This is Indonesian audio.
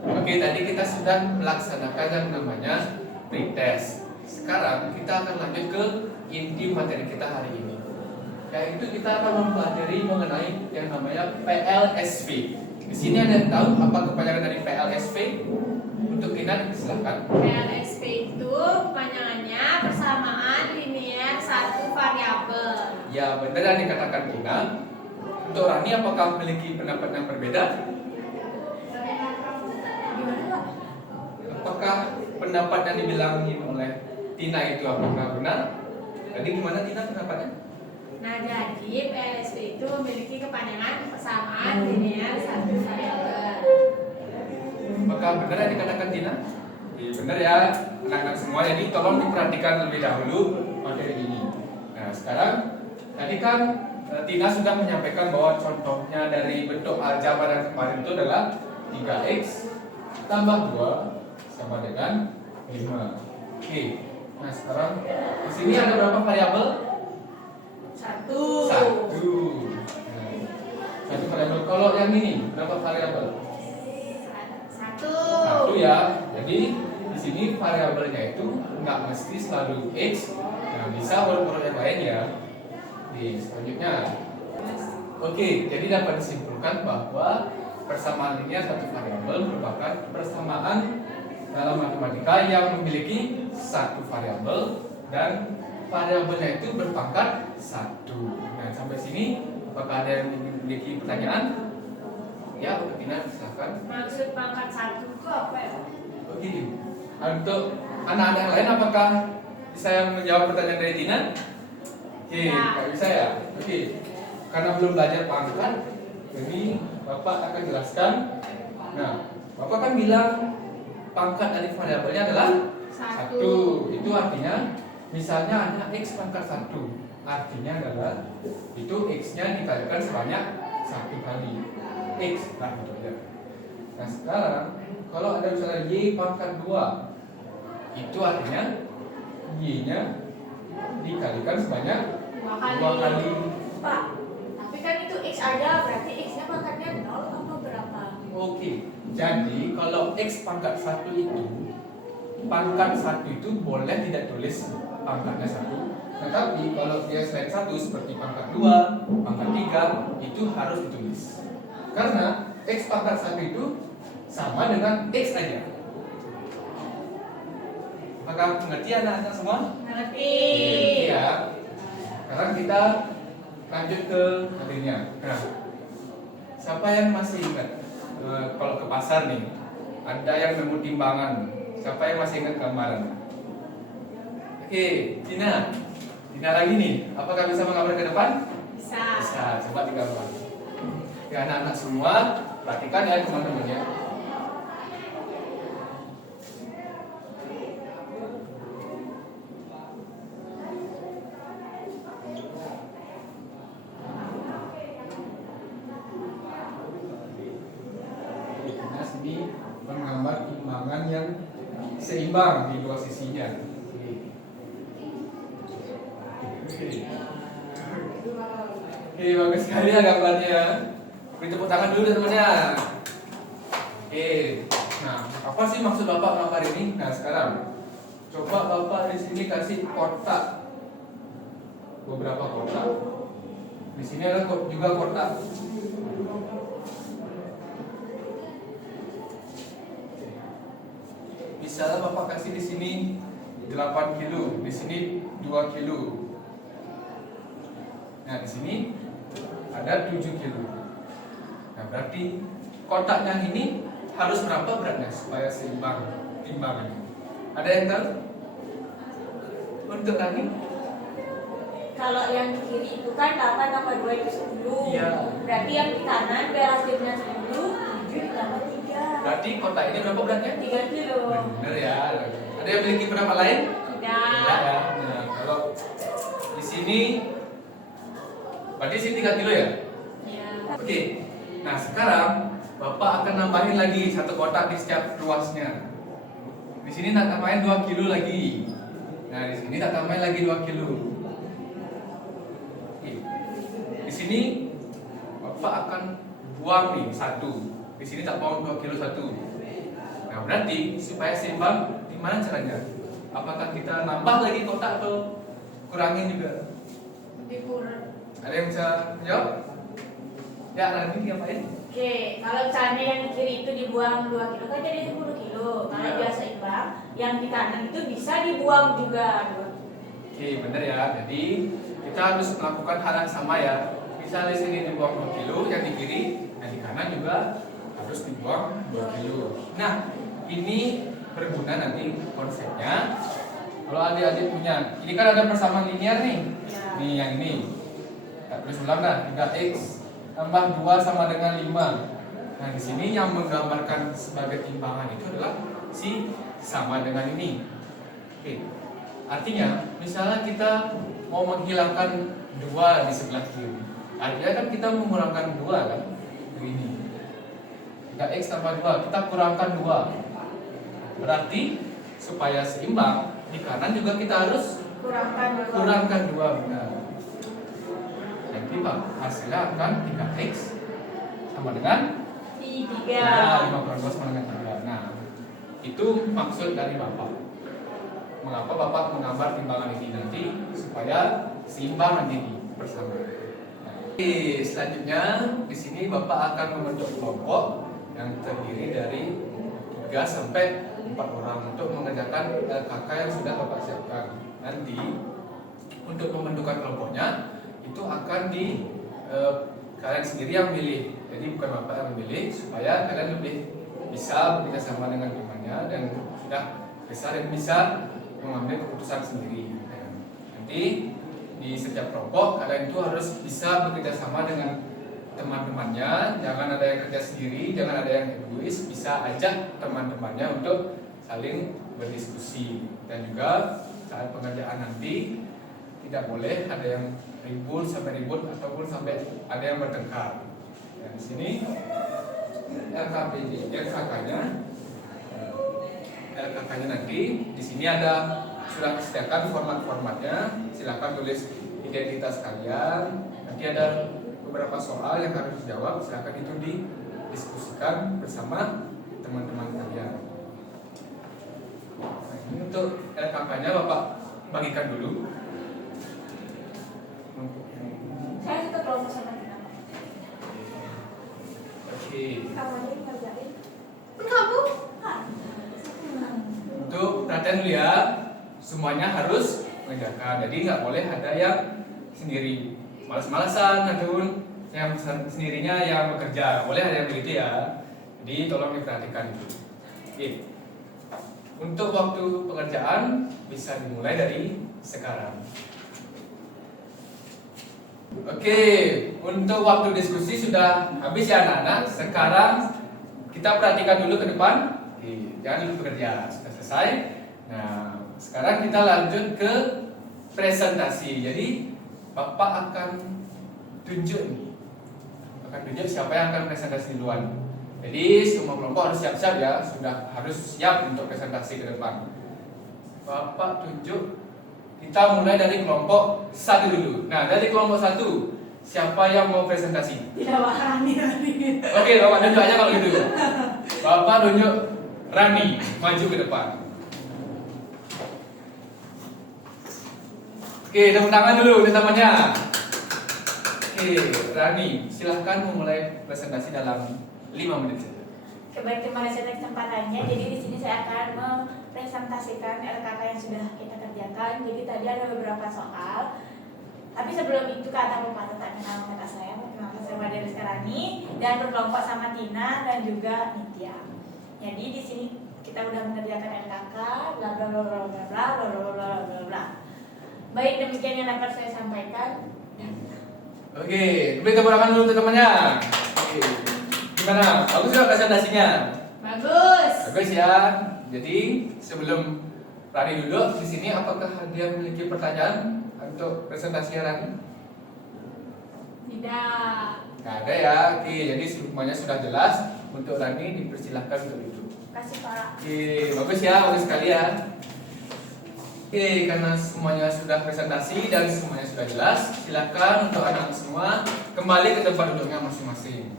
Oke, tadi kita sudah melaksanakan yang namanya pretest. Sekarang kita akan lanjut ke inti materi kita hari ini, yaitu kita akan mempelajari mengenai yang namanya PLSV. Di sini ada yang tahu apa kepanjangan dari PLSV? Untuk Tina, silakan. PLSV itu kepanjangannya persamaan linear satu variabel. Ya, benar yang dikatakan Tina. Untuk Rani, apakah memiliki pendapat yang berbeda? Apakah pendapat yang dibilangin oleh Tina itu apakah benar? Jadi gimana Tina pendapatnya? Nah, jadi PLSV itu memiliki kepanjangan persamaan linear satu variabel. Apakah benar yang dikatakan Tina? Iya, benar ya, anak-anak semua. Jadi tolong diperhatikan lebih dahulu materi ini. Nah, sekarang tadi kan Tina sudah menyampaikan bahwa contohnya dari bentuk aljabar yang kemarin itu adalah 3x tambah 2 sama dengan 5. Oke. Nah, sekarang di sini ada berapa variabel? Satu. Nah, satu variabel. Kalau yang ini berapa variabel? Satu ya. Jadi di sini variabelnya itu nggak mesti selalu x. Nah, bisa huruf-huruf yang lain ya. Di selanjutnya. Oke, jadi dapat disimpulkan bahwa persamaan linear satu variabel merupakan persamaan dalam matematika yang memiliki satu variabel dan variabelnya itu berpangkat 1. Nah, sampai sini apakah ada yang memiliki pertanyaan? Ya, Tina, silakan. Maksud pangkat satu itu apa ya? Oke. Untuk anak-anak yang lain apakah bisa menjawab pertanyaan dari Tina? Oke, Ya. nggak bisa ya? Oke. Karena belum belajar pangkat, jadi Bapak akan jelaskan. Nah, Bapak kan bilang pangkat dari variabelnya adalah 1. Itu artinya misalnya ada x pangkat 1. Artinya adalah itu x-nya dikalikan sebanyak 1 kali x. Nah, gitu ya. Nah, sekarang kalau ada misalnya y pangkat 2, itu artinya y-nya dikalikan sebanyak 2 kali. Pak, tapi kan itu x aja, berarti x-nya pangkatnya 0 atau berapa? Oke, jadi kalau x pangkat 1 itu, pangkat 1 itu boleh tidak tulis pangkatnya 1. Tetapi kalau dia selain 1 seperti pangkat 2, pangkat 3, itu harus ditulis. Karena x pangkat 1 itu sama dengan x aja. Apakah mengerti anak-anak semua? Ngerti. Ya. Sekarang kita lanjut ke materinya. Nah, siapa yang masih ingat kalau ke pasar nih ada yang nemu timbangan? Siapa yang masih ingat gambaran? Oke, Tina lagi nih. Apakah bisa menggambar ke depan? Bisa. Bisa. Coba digambar. Ya, anak-anak semua perhatikan ya teman-teman ya. Ini menggambar timbangan yang seimbang di dua sisinya. Oke, bagus sekali ya gambarnya. Beri tepuk tangan dulu teman-temannya. Oke, nah apa sih maksud Bapak menggambar ini? Nah sekarang coba Bapak di sini kasih kotak, beberapa kotak. Di sini ada juga kotak. Misalnya Bapak kasih di sini 8 kilo, di sini 2 kilo. Nah, di sini ada 7 kilo. Nah, berarti kotak yang ini harus berapa beratnya supaya seimbang timbangannya? Ada yang tahu? Untuk Rani? Kalau yang di kiri itu kan 8 tambah 2 itu 10. Iya. Berarti yang di kanan BLAJ-nya 10, 7 ditambah 3. Berarti kotak ini berapa beratnya? 3 kilo. Benar ya. Ada yang memiliki pendapat lain? Tidak. Ya. Nah, kalau di sini berarti sini 3 kilo ya? Iya. Oke. Nah, sekarang Bapak akan nambahin lagi satu kotak di setiap ruasnya. Di sini tak tambahin 2 kilo lagi. Nah, di sini tak tambahin lagi 2 kilo. Oke. Di sini Bapak akan buang nih 1. Di sini tak buang 2 kilo 1. Nah, berarti supaya seimbang, gimana caranya? Apakah kita nambah lagi kotak atau kurangin juga? Lebih kurang. Ada yang bisa jawab? Ya, nanti diapain? Oke, kalau caranya yang di kiri itu dibuang 2 kilo kan jadi 10 kilo. Karena Iya. biar seimbang, yang di kanan itu bisa dibuang juga 2 kilo. Oke, benar ya. Jadi kita harus melakukan hal yang sama ya. Misalnya di sini dibuang 2 kilo, yang di kiri, yang di kanan juga harus dibuang 2 kilo. Nah, ini berguna nanti konsepnya. Kalau adik-adik punya, ini kan ada persamaan linear nih. Ya. Nih yang ini. Kita tulis ulang dah, 3x tambah 2 sama dengan 5. Nah, di sini yang menggambarkan sebagai timbangan itu adalah si sama dengan ini. Oke. Artinya, misalnya kita mau menghilangkan 2 di sebelah kiri. Artinya kan kita mengurangkan 2 kan? Begini. 3x tambah 2, kita kurangkan 2. Berarti supaya seimbang, di kanan juga kita harus kurangkan 2. Benar. Nanti Pak, hasilnya akan 3x sama dengan 3. 5 kurang 2 sama dengan 3. Nah, itu maksud dari Bapak. Mengapa Bapak menggambar timbangan ini nanti supaya seimbang nanti di persamaan. Nah, selanjutnya di sini Bapak akan membentuk kelompok yang terdiri dari 3 sampai 4 orang untuk mengerjakan LKK yang sudah Bapak siapkan. Nanti untuk pembentukan kelompoknya itu akan kalian sendiri yang pilih. Jadi bukan Bapak yang memilih, supaya kalian lebih bisa bekerja sama dengan temannya dan sudah besar dan bisa mengambil keputusan sendiri. Nanti di setiap kelompok kalian itu harus bisa bekerja sama dengan teman-temannya. Jangan ada yang kerja sendiri, jangan ada yang egois. Bisa ajak teman-temannya untuk saling berdiskusi. Dan juga saat pengerjaan nanti tidak boleh ada yang ribut ataupun sampai ada yang bertengkar. Ya, di sini LKK-nya nanti di sini ada sudah disediakan format-formatnya. Silakan tulis identitas kalian. Nanti ada beberapa soal yang harus dijawab. Silakan itu didiskusikan bersama teman-teman kalian. Nah, ini untuk LKK-nya Bapak bagikan dulu. Saya suka kelompok sama Tina. Oke. Kamu aja yang ngerjain. Kamu? Untuk perhatian dulu ya, semuanya harus mengerjakan. Jadi nggak boleh ada yang sendiri malas-malasan ataupun yang sendirinya yang bekerja. Boleh ada yang begitu ya. Jadi tolong diperhatikan itu. Oke. Untuk waktu pengerjaan bisa dimulai dari sekarang. Oke, untuk waktu diskusi sudah habis ya anak-anak. Sekarang kita perhatikan dulu ke depan. Jangan dulu bekerja, sudah selesai. Nah, sekarang kita lanjut ke presentasi. Jadi Bapak akan tunjuk nih. Akan tunjuk siapa yang akan presentasi duluan. Jadi semua kelompok harus siap-siap ya, sudah harus siap untuk presentasi ke depan. Bapak tunjuk. Kita mulai dari kelompok 1 dulu. Nah, dari kelompok 1, siapa yang mau presentasi? Tidak Rani. Oke, Bapak tunjuk aja kalau gitu. Bapak tunjuk Rani, maju ke depan. Oke, tepuk tangan dulu teman-temannya. Oke, Rani, silahkan memulai presentasi dalam 5 menit saja. Baik, terima kasih atas kesempatannya. Jadi di sini saya akan mempresentasikan LKK yang sudah kita kerjakan. Jadi tadi ada beberapa soal. Tapi sebelum itu kata Bapak tentang nama kakak saya, perkenalkan saya Mada Rizkarani dan berkelompok sama Tina dan juga Nitya. Jadi di sini kita udah mengerjakan LKK, bla bla bla bla bla bla bla bla bla bla bla. Baik, demikian yang dapat saya sampaikan. Oke, beri tepuk tangan dulu teman-temannya. Oke. Gimana? Bagus nggak presentasinya? Bagus. Bagus ya. Jadi sebelum Rani duduk di sini, apakah dia memiliki pertanyaan untuk presentasinya Rani? Tidak. Nggak ada ya. Oke, jadi semuanya sudah jelas. Untuk Rani dipersilahkan untuk duduk. Kasih Pak. Oke, bagus ya, bagus sekali ya. Oke, karena semuanya sudah presentasi dan semuanya sudah jelas, silakan untuk anak semua kembali ke tempat duduknya masing-masing.